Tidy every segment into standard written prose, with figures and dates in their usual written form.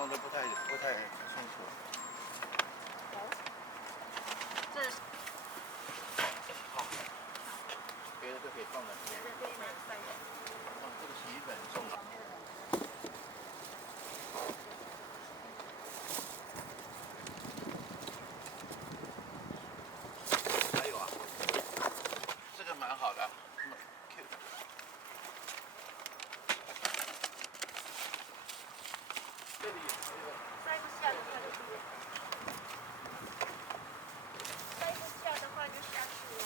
况都不太清楚。这是好，别的都可以放在这边。对对对。哦，这个洗衣粉送的。还有啊，这个蛮好的，cute。这里塞不下的话就不用，塞不下的话就下去了。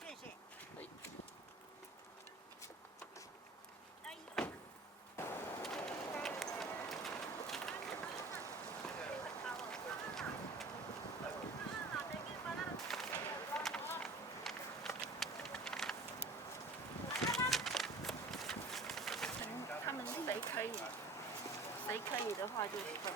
谢谢。他们谁可以的话就送。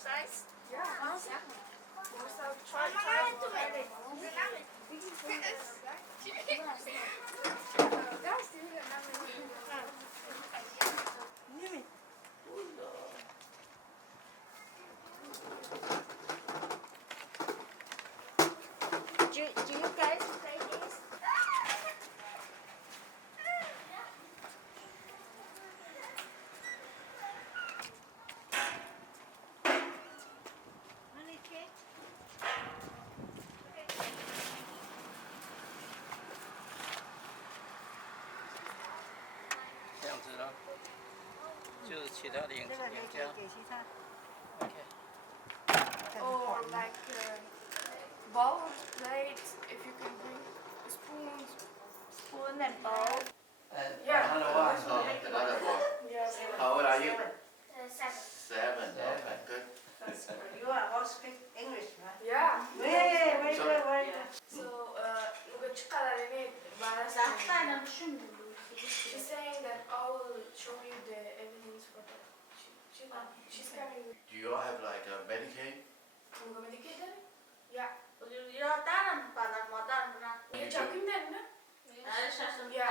Size? Yeah. Do you guys play this? Okay. 这样子呢，就是其他的这个可以家。给其他。 OK。 Or like bowl, plates, if you can bring spoons. Spoon and bowl. Yeah. Another one. Another one. Yes. How old are you? 7. 7. Okay, good. You are all speak English, right? Yeah. Very good, very good. So, 누가 축하다니 말했어요. She's saying that I will show you the evidence for that. She's coming. Do you all have like a Medicaid? 누가 medicated? Yeah. You 적용 됐나? Yeah.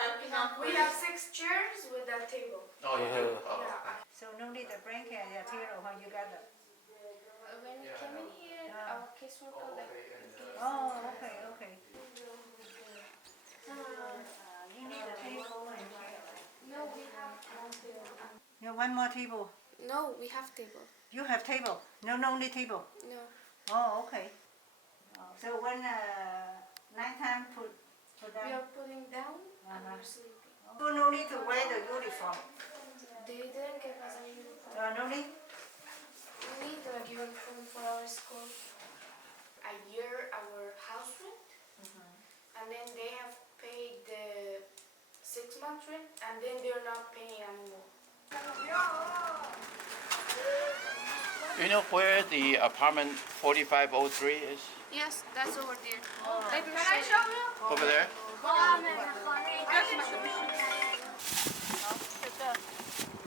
We have 6 chairs with a table. Oh, you do? Oh, Yeah. okay. So no need a blanket and a table when you got it. When we came in here, our caseworker like. Oh, okay. You need a table and chair. No, we have one table. You one more table. No, we have table. You have table. No need table. No. Oh, okay. So when nighttime put We down. are putting down and Uh-huh. we're sleeping. You no need to wear the uniform. They didn't give us a uniform. No need. We need a uniform for our school. A year our house rent, and then they have paid the 6 months rent, and then they're not paying anymore. You know where the apartment 4503 is? Yes, that's over there. Can I show you? Over there?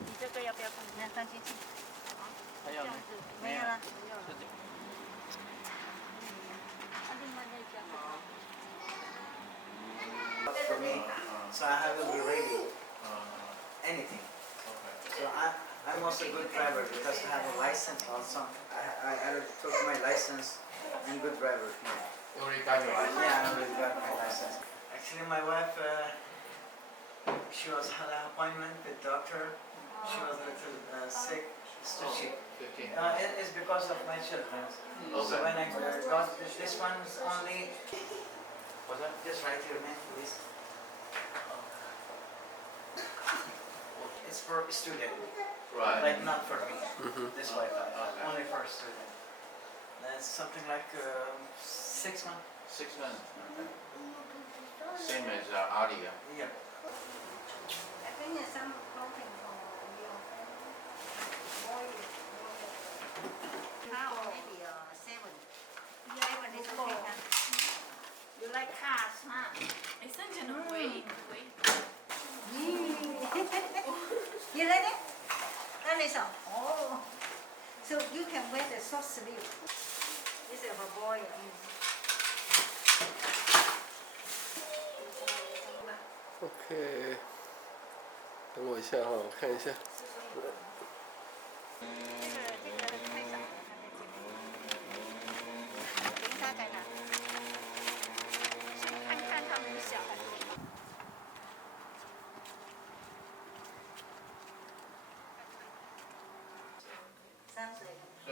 你这个要不要放进去？还有呢？没有了。这里。另外那家。 For me, so I have to be ready. Anything. So I'm also a good driver because I have a license also. I took my license and good driver. You already got your license? Yeah, I already got my license. Actually, my wife, she had an appointment with doctor. She was a little sick. So she, 15. it's because of my children. So when I got this one, is only. What's that? Just write your name, please. It's for a student, Right. like not for me. This Wi-Fi, Okay. only for a student. That's something like 6 months. 6 months. Okay. Same as Adia. Yeah. I think there's some clothing for your family. How maybe 7. 7 is okay. You like cars? 啊，你生前的回。You like it? That is all. Oh. So you can wear the short sleeve. This is for boy. OK， 等我一下哈，我看一下。这个太少了，等一下在哪？看看他们小孩。3岁。 So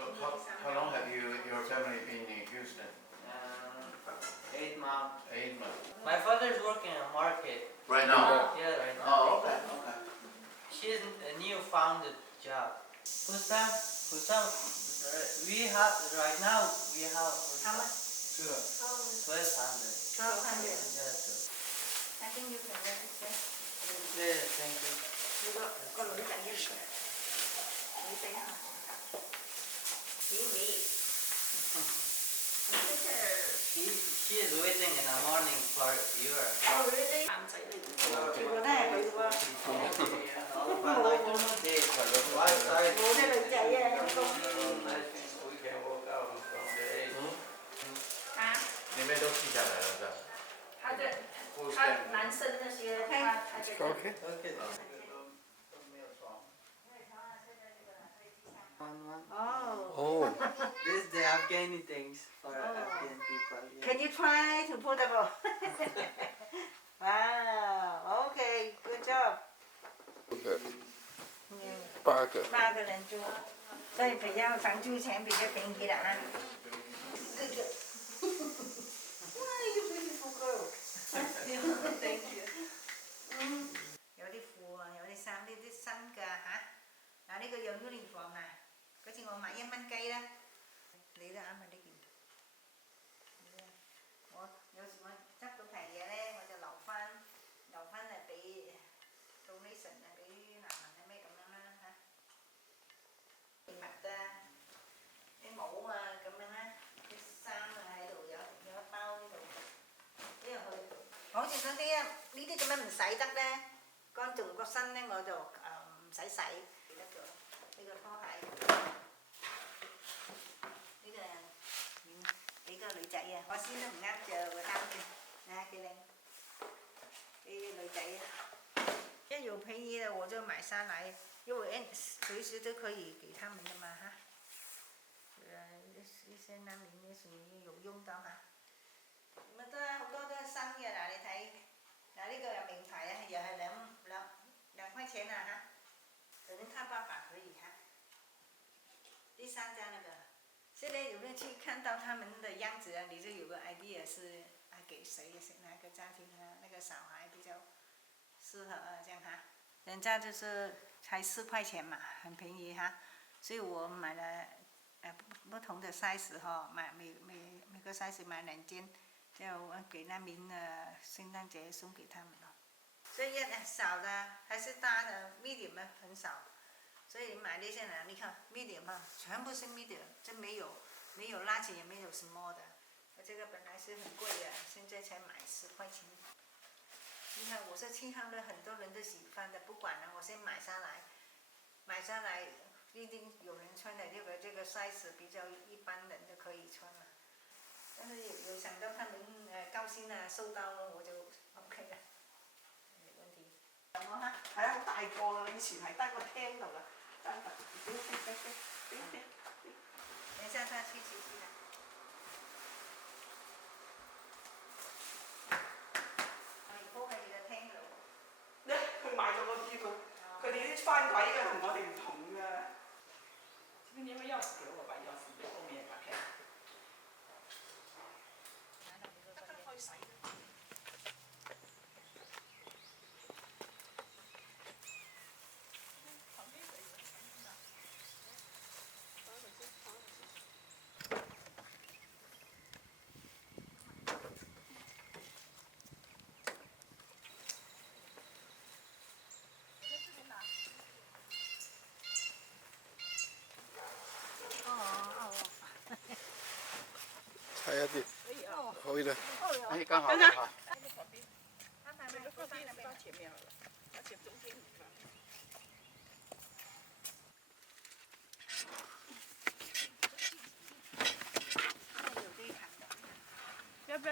how long have your family been in Houston? 8 months. 8 months. My father is working in a market. Right now? Yeah, right now. Oh, okay, okay. She's a new founded job. Full-time? We have, right now, we have How much? 1200. 1200. Yes. I think you can wear this. Yeah, thank you. 如果個女仔一嚟，女仔行。She is waiting in the morning for you. 男仔嚟。全部都係佢嘅喎。冇啲女仔啊，啊，你们都记下来了是吧？他男生那些他这个。 OK。 Okay. Oh. This is the Afghani things for Afghan people. Yeah. Can you try to pull the ball? Wow. Okay. Good job. 8个。8个人住，所以比较房租钱比较便宜了啊。这个。Why you beautiful girl? Thank you。有啲褲啊，有啲衫，呢啲新㗎嚇。嗱呢個有 uniform 啊，嗰次我買1蚊雞啦。你都啱啊呢件。我有時我執到平嘢咧，我就留翻嚟俾 donation 啊，俾難民啊咩咁樣啦嚇。襪啊，啲帽啊咁樣啦，啲衫啊喺度有一包呢度，呢度去。好似嗰啲啊，呢啲咁樣唔洗得咧，乾淨個身咧我就唔使洗。呢個拖鞋，呢個俾個女仔啊，我先都唔啱着個單嘅，啊幾靚，俾女仔啊。一有便宜的我就買下來，因為隨時都可以給他們的嘛哈。一些難民呢屬於有用到哈。咁啊都係好多都係新嘅嗱，你睇嗱呢個有名牌啊，又係2塊錢啊哈。可能他爸爸可以哈。第3家那个，现在有没有去看到他们的样子啊？你就有个 idea 是给谁是哪个家庭啊？那个小孩比较适合啊，这样哈。人家就是才4块钱嘛，很便宜哈。所以我买了不同的 size 哈，买每个 size 买2件，就给难民圣诞节送给他们了。所以小的还是大的 medium 很少。所以买那些呢，你看 medium 嘛，全部是 medium， 这没有垃圾也没有 small 的。我这个本来是很贵的，现在才买10块钱。你看我是去看了很多人都喜欢的，不管了，我先买下来，一定有人穿的，这个 size 比较一般人都可以穿嘛。但是有想到他们高興啊，收到了我就 OK 啦，冇問題。我哈，係啊，好大個啦，以前係得個廳度啦。等一下他去洗洗啦。我鋪喺你個廳度。咧，佢買咗個店啊，佢哋啲番鬼嘅同我哋唔同㗎。今天钥匙給我吧，钥匙在後面打開。得㗎，可以洗。差一啲，好啲啦。哎，刚好刚好。那边到前面好了，而且中间。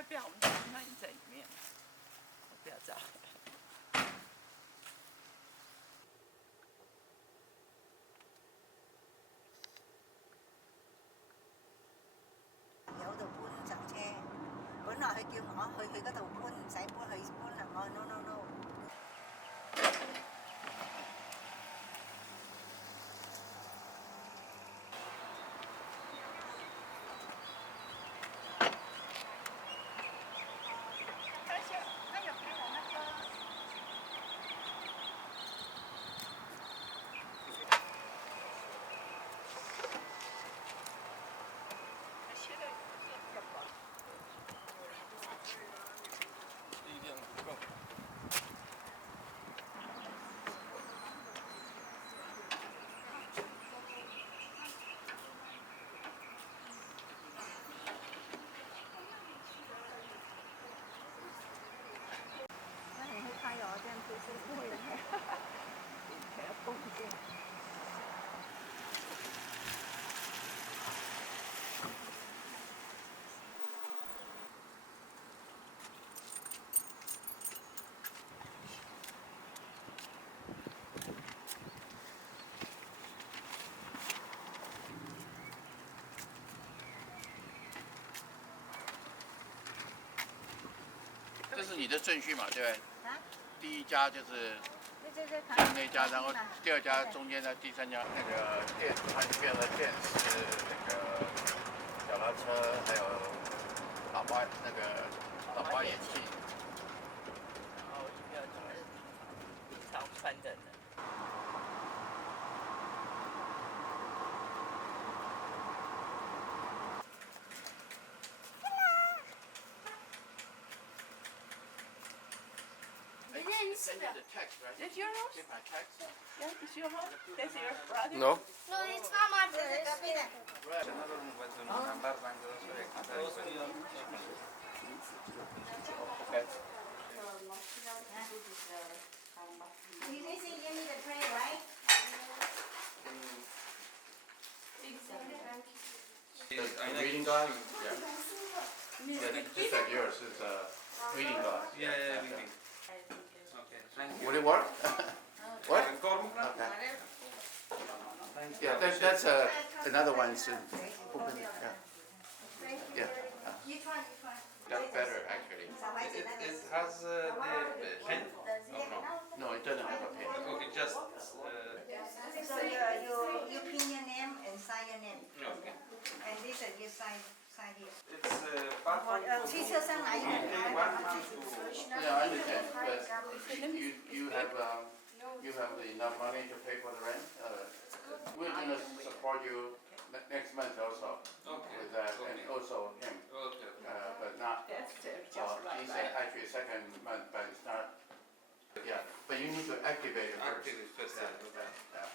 不要，我们那你在里面，不要找。有度搬上車，本來佢叫我去佢嗰度搬，唔使搬去搬啦，我 no no no。力量不够。那你会拍哦，这样子是不会的，还要蹦一下。这是你的顺序嘛，对不对？啊？第一家就是对，那家，然后第二家中间的第三家那个店，它里面的店是那个脚踏车，还有喇叭那个喇叭演戏。然后一个就是平常穿的。Send you the text, right? That's your house? Get my text. Yeah, it's your house. That's your brother. No. No, it's not my brother. Right. Okay. You say you need a tray, right? The reading glass? Yeah. Yeah, just like yours is a reading glass. Yeah, reading. Okay, thank you. Will it work? What? Okay. Yeah, that's another one soon. Open it. Yeah. Yeah. You try. That's better actually. It has the pen? Oh, no. No, it doesn't have a pen. Okay, just. So you pin your name and sign your name. Okay. And this is your sign here. It's part one. 汽车上来一点。 Yeah, I understand. But you have enough money to pay for the rent. We're gonna support you next month also Okay. with that, and also him. Okay. But not. That's just right. He said actually second month, but it's not. Yeah, but you need to activate it first. Activate first, yeah. Yeah.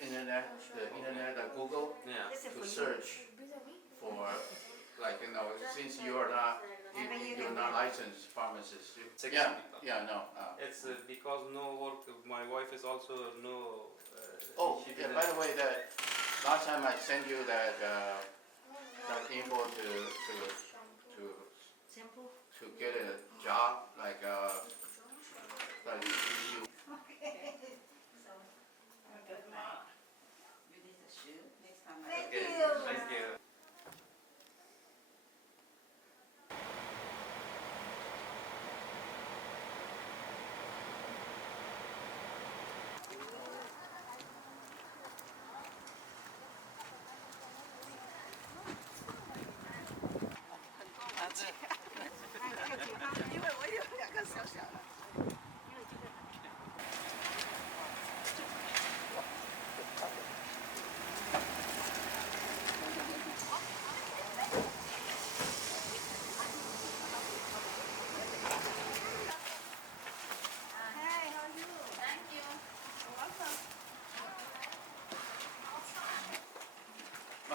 Internet. The internet, Google, Yeah. to search for, like, since you're not licensed pharmacist. Yeah, yeah, no. It's because no work. My wife is also no. Oh, she yeah, didn't- by the way, that last time I sent you that info to get a job, like you. Thank Okay, you. thank you.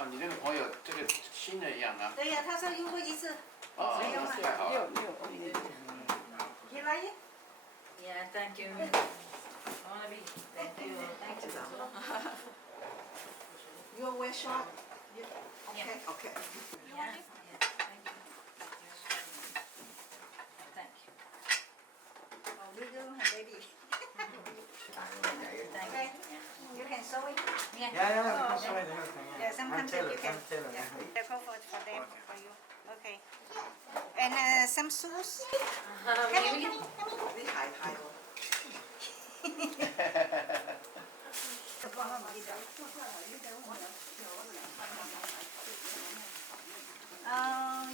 你那个朋友这个新人一样啊。对呀，他说用过一次。哦，没有吗？太好了。You like it? Yeah, thank you. I wanna be. Thank you. Thank you. You wear short? Yeah. Okay, okay. You want it? Yeah. Thank you. Thank you. Oh, we do have baby. Okay. You can sew it. Yeah. Yeah, we can show it everything. Yeah, sometimes I'm you can. I'm tailor. Yeah. They'll go for them for you. Okay. And some shoes. Maybe. 啲鞋太喎。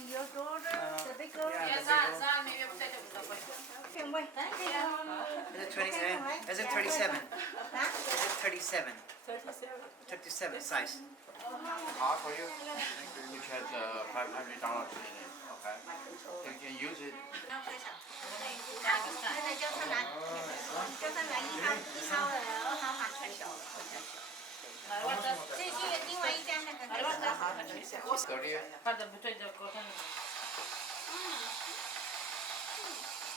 Your daughter, the big girl. Yeah, Zan, maybe I'll take it with the Can wait. Thank you. Is it 27? Is it 37? Huh? Is it 37? 37 size. Card for you. Which has $500 in it. Okay. You can use it. 现在叫他来，叫他来一号的，2号码全小了，这是另外一家那个。 30th. 他的不对的，沟通。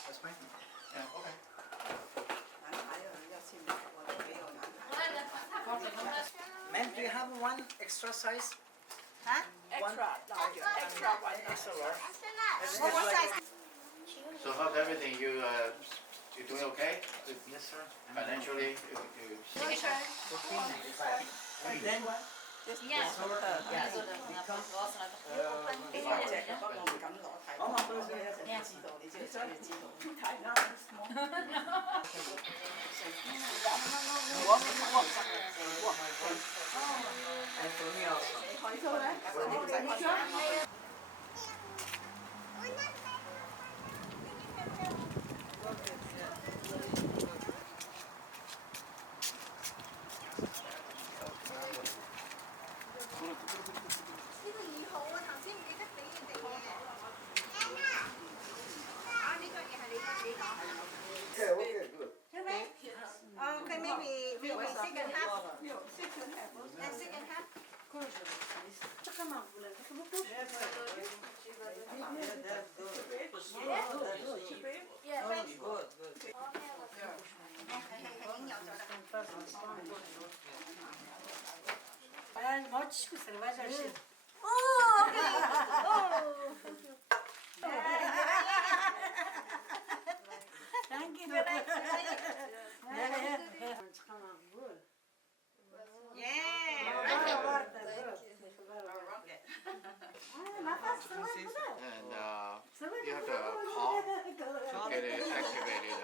That's fine. Yeah, okay. 男孩要签名，我都没有男孩。 Ma'am, do you have one extra size? Huh? Extra large, extra one extra large. What size? So how's everything? You doing okay? Yes, sir. Financially? 14.95. And then, Yeah. yeah, 幾大隻，不過我唔敢攞太多，所以一陣知道，你自己想要知道。太啱。我唔得嘅， and for me also. 你做咧，你唔使開餐。 Okay, okay, good. Okay, maybe second half. And second half. Yeah, thanks. Good, good. 哦，OK，哦。Thank you. And you have to call to get it activated.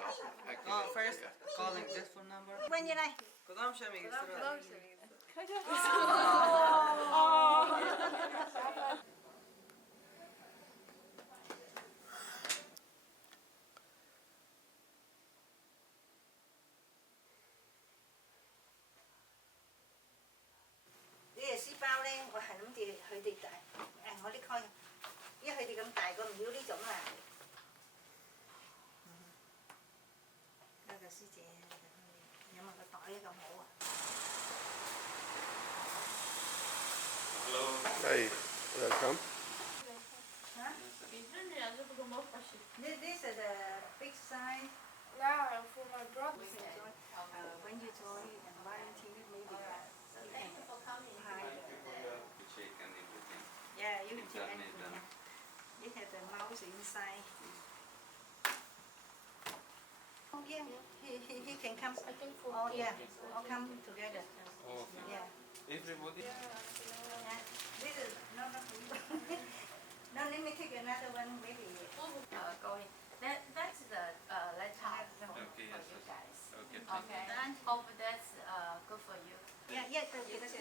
Oh, first calling this phone number. When you like. Kudam Shami. Cái xí bao咧，我係諗住佢哋大，我啲開，因為佢哋咁大個唔要呢種啊。嗰個師姐，有冇個袋咁好啊？ Hello. Hi, welcome. This is the big size. Yeah, for my brother. When you join and volunteer, maybe you can hide. Yeah, you can take anything. You have the mouse inside. Oh yeah, he can come. I think for Oh yeah, all come together. Okay. Yeah. Everybody. This is not for you. No, let me take another one, maybe. Going. That's the laptop for Okay, you yes, yes. guys. Okay. Okay. Hope that's good for you. Yeah, yeah, because